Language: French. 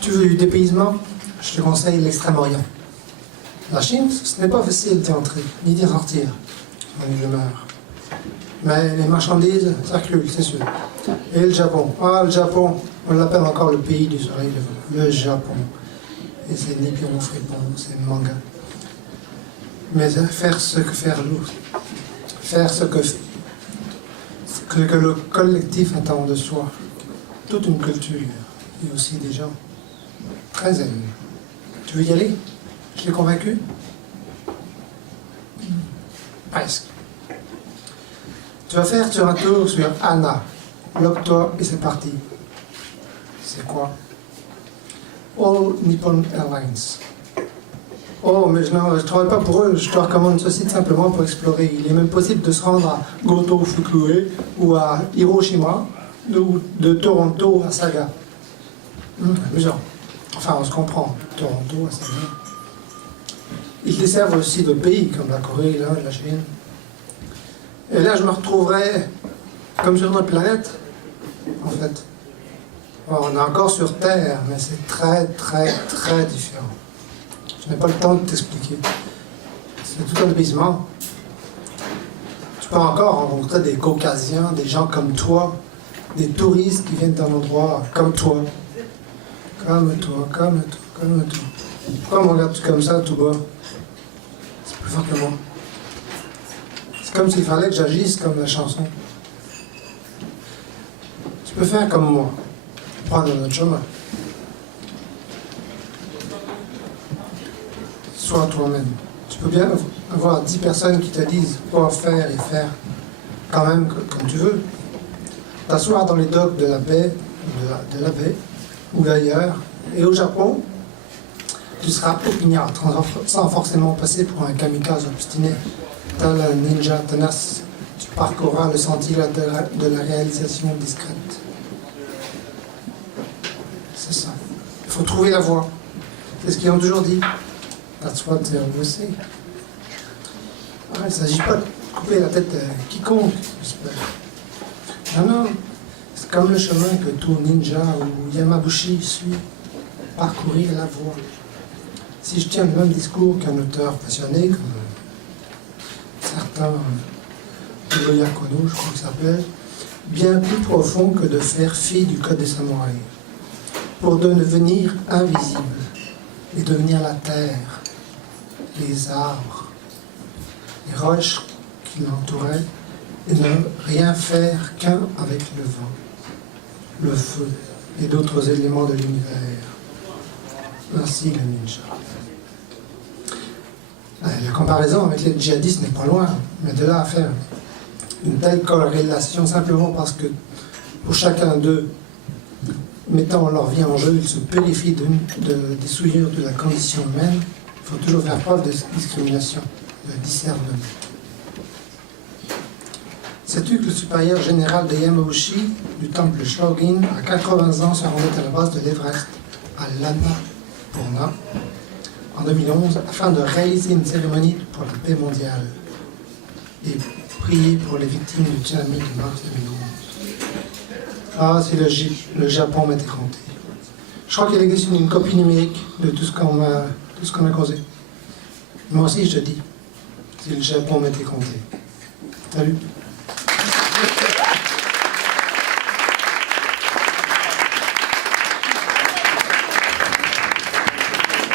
Tu veux du dépaysement? Je te conseille l'Extrême-Orient. La Chine, ce n'est pas facile d'y entrer, ni d'y sortir. On est humeur. Mais les marchandises circulent, c'est sûr. Et le Japon. Ah, le Japon, on l'appelle encore le pays du soleil levant. Le Japon. Et c'est Nippon Fripon, c'est manga. Mais faire ce que faire l'autre. Faire ce que le collectif attend de soi. Toute une culture. Et aussi des gens. Très zen. Tu veux y aller? Je t'ai convaincu? Presque. Tu vas faire un tour sur ANA. Loque-toi et c'est parti. C'est quoi? All Nippon Airlines. Oh, mais je ne travaille pas pour eux, je te recommande ce site simplement pour explorer. Il est même possible de se rendre à Goto Fukue ou à Hiroshima, ou de Toronto à Saga. Amusant. Enfin, on se comprend. Toronto à Saga. Ils desservent aussi d'autres pays, comme la Corée, l'Inde, la Chine. Et là, je me retrouverais comme sur notre planète, en fait. Bon, on est encore sur Terre, mais c'est très, très, très différent. Je n'ai pas le temps de t'expliquer. C'est tout un dépaysement. Tu peux encore rencontrer des Caucasiens, des gens comme toi, des touristes qui viennent d'un endroit comme toi. Comme toi, comme toi, comme toi. Pourquoi me regardes-tu comme ça, tout bas? C'est plus fort que moi. C'est comme s'il fallait que j'agisse comme la chanson. Tu peux faire comme moi. Prendre notre chemin. Sois toi-même. Tu peux bien avoir 10 personnes qui te disent quoi faire et faire quand même comme tu veux. T'asseoir dans les docks de la baie, ou d'ailleurs. Et au Japon, tu seras opiniâtre sans forcément passer pour un kamikaze obstiné. Tel un ninja tenace, tu parcourras le sentier de la réalisation discrète. C'est ça. Il faut trouver la voie. C'est ce qu'ils ont toujours dit. That's what they always say. Il ne s'agit pas de couper la tête à quiconque, j'espère. Non, c'est comme le chemin que tout ninja ou Yamabushi suit. Parcourir la voie. Si je tiens le même discours qu'un auteur passionné, comme certains, Hiroya Kono, je crois qu'il s'appelle, bien plus profond que de faire fi du code des samouraïs, pour devenir invisible et devenir la terre, les arbres, les roches qui l'entouraient, et ne rien faire qu'un avec le vent, le feu et d'autres éléments de l'univers. Ainsi le ninja. La comparaison avec les djihadistes n'est pas loin, mais de là à faire une telle corrélation simplement parce que pour chacun d'eux, mettant leur vie en jeu, ils se purifient des souillures de la condition humaine, il faut toujours faire preuve de discrimination, de discernement. Sais-tu que le supérieur général de Yamauchi, du temple Shogin, à 80 ans, se rendait à la base de l'Everest, à l'Annapurna, en 2011, afin de réaliser une cérémonie pour la paix mondiale et prier pour les victimes du tsunami de mars 2011. Ah, si le Japon m'était compté. Je crois qu'il existe une copie numérique de tout ce qu'on a causé. Moi aussi, je te dis, si le Japon m'était compté. Salut.